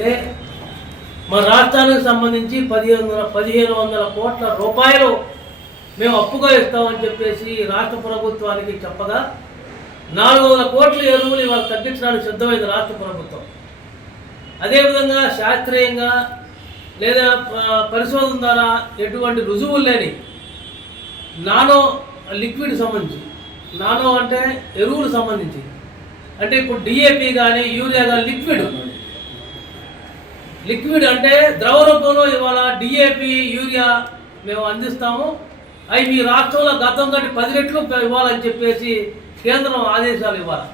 అంటే మా రాష్ట్రానికి సంబంధించి పదిహేను వందల పదిహేను వందల కోట్ల రూపాయలు మేము అప్పుగా ఇస్తామని చెప్పేసి రాష్ట్ర ప్రభుత్వానికి చెప్పగా నాలుగు వందల కోట్ల ఎరువులు ఇవాళ తగ్గించడానికి సిద్ధమైంది రాష్ట్ర ప్రభుత్వం. అదేవిధంగా శాస్త్రీయంగా లేదా పరిశోధన ద్వారా ఎటువంటి రుజువులు లేని నానో లిక్విడ్ సంబంధించి నానో అంటే ఎరువులు సంబంధించి అంటే ఇప్పుడు డిఏపి కానీ యూరియా కానీ లిక్విడ్ లిక్విడ్ అంటే ద్రవ రూపంలో ఇవాళ డిఏపి యూరియా మేము అందిస్తాము. అవి మీ రాష్ట్రంలో గతం కంటే పది రెట్లు ఇవ్వాలని చెప్పేసి కేంద్రం ఆదేశాలు ఇవ్వాలి.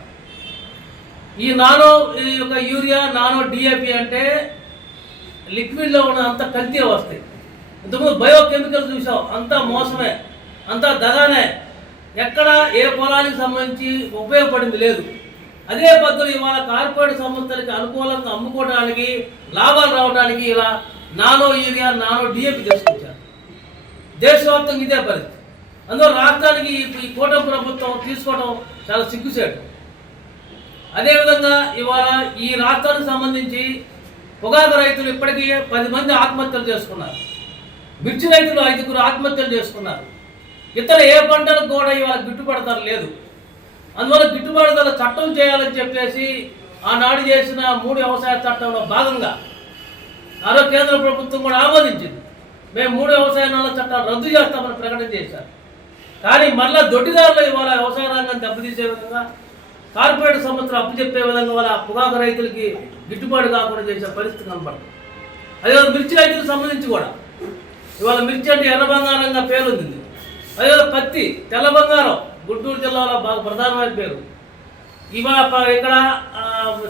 ఈ నానో ఈ యొక్క యూరియా నానో డిఏపి అంటే లిక్విడ్లో ఉన్న అంత కల్తీ వస్తాయి ఇంతకుముందు బయోకెమికల్స్ చూసాం అంతా మోసమే అంతా దగానే ఎక్కడ ఏ పొలానికి సంబంధించి ఉపయోగపడింది లేదు. అదే పద్ధతులు ఇవాళ కార్పొరేట్ సంస్థలకి అనుకూలంగా అమ్ముకోవడానికి లాభాలు రావడానికి ఇలా నానో యూరియా నానో డిఏపి తీసుకొచ్చారు దేశవ్యాప్తంగా ఇదే పరిస్థితి. అందులో రాష్ట్రానికి ఈ- ఈ కూటమి ప్రభుత్వం తీసుకోవడం చాలా సిగ్గుసేటు అదేవిధంగా ఇవాళ ఈ రాష్ట్రానికి సంబంధించి పొగాకు రైతులు ఇప్పటికీ పది మంది ఆత్మహత్యలు చేసుకున్నారు. మిర్చి రైతులు ఐదుగురు ఆత్మహత్యలు చేసుకున్నారు. ఇతర ఏ పంటలకు కూడా ఇవాళ గిట్టుబడతారు లేదు. అందువల్ల గిట్టుబాటు ధర చట్టం చేయాలని చెప్పేసి ఆనాడు చేసిన మూడు వ్యవసాయ చట్టంలో భాగంగా ఆరో కేంద్ర ప్రభుత్వం కూడా ఆమోదించింది. మేము మూడు వ్యవసాయ నాలుగు చట్టాలు రద్దు చేస్తామని ప్రకటన చేశారు. కానీ మళ్ళా దొడ్డిదారులు ఇవాళ వ్యవసాయ రంగాన్ని దెబ్బతీసే విధంగా కార్పొరేట్ సంస్థలు అప్పు చెప్పే విధంగా వాళ్ళ పొగాకు రైతులకి గిట్టుబాటు కాకుండా చేసే పరిస్థితి కనపడుతుంది అదే మిర్చి రైతులకు సంబంధించి కూడా. ఇవాళ మిర్చి అంటే ఎర్ర బంగారంగా పేరు అదే పత్తి తెల్ల బంగారం గుంటూరు జిల్లాలో బాగా ప్రధానమైన పేరు. ఇవాళ ఇక్కడ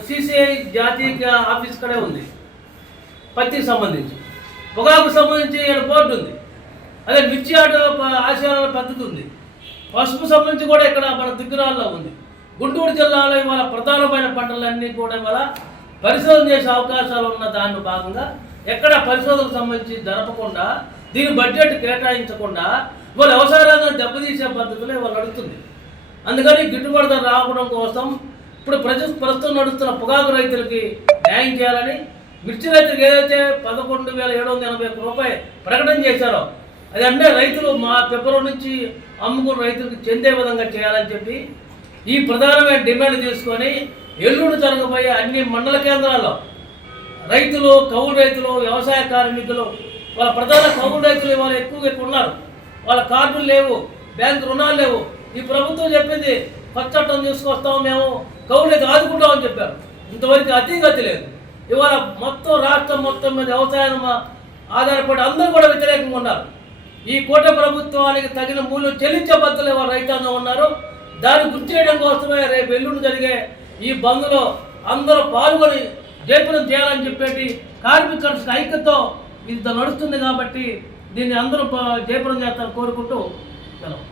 సిసిఐ జాతీయ ఆఫీస్ కడే ఉంది. పత్తికి సంబంధించి. పొగాకు సంబంధించి ఇక్కడ బోర్డు ఉంది. అదే మిర్చి ఆటో ఆశయాల పద్ధతి ఉంది పసుపు సంబంధించి కూడా ఇక్కడ మన దిగ్గురాల్లో ఉంది. గుంటూరు జిల్లాలో ఇవాళ ప్రధానమైన పంటలన్నీ కూడా ఇవాళ పరిశోధన చేసే అవకాశాలు ఉన్న దానిలో భాగంగా ఎక్కడ పరిశోధనకు సంబంధించి జరపకుండా దీని బడ్జెట్ కేటాయించకుండా వాళ్ళు వ్యవసాయ దెబ్బతీసే పద్ధతిలో ఇవాళ నడుస్తుంది. అందుకని గిట్టుబాటు ధర రావడం కోసం ఇప్పుడు ప్రజ ప్రస్తుతం నడుస్తున్న పొగాకు రైతులకి న్యాయం చేయాలని మిర్చి రైతులకు ఏదైతే పదకొండు వేల ఏడు వందల ఎనభై ఒక్క రూపాయలు ప్రకటన చేశారో అది అంటే రైతులు మా ఫిబ్రవరి నుంచి అమ్ముకున్న రైతులకు చెందే విధంగా చేయాలని చెప్పి ఈ ప్రధానమైన డిమాండ్ తీసుకొని ఎల్లుండి జరగబోయే అన్ని మండల కేంద్రాల్లో రైతులు కౌలు రైతులు వ్యవసాయ కార్మికులు వాళ్ళ ప్రధాన కౌలు రైతులు వాళ్ళు ఎక్కువగా ఎక్కువ ఉన్నారు. వాళ్ళ కార్డులు లేవు బ్యాంకు రుణాలు లేవు. ఈ ప్రభుత్వం చెప్పింది పచ్చట్టం చట్టం తీసుకొస్తాం మేము కౌలుకి ఆదుకుంటామని చెప్పారు. ఇంతవరకు అతిగతి లేదు. ఇవాళ మొత్తం రాష్ట్రం మొత్తం మీద వ్యవసాయం ఆధారపడి అందరూ కూడా వ్యతిరేకంగా ఉన్నారు. ఈ కోట ప్రభుత్వానికి తగిన మూల్యం చెల్లించే బద్దలు ఇవాళ రైతాంగం ఉన్నారు? దాన్ని గుర్తు చేయడం కోసమే రేపు ఎల్లుండి జరిగే ఈ బంద్లో అందరూ పాల్గొని జయపురం చేయాలని చెప్పేసి కార్మిక ఐక్యతో ఇది నడుస్తుంది కాబట్టి దీన్ని అందరూ జయప్రం చేస్తారని కోరుకుంటూ సెలవు.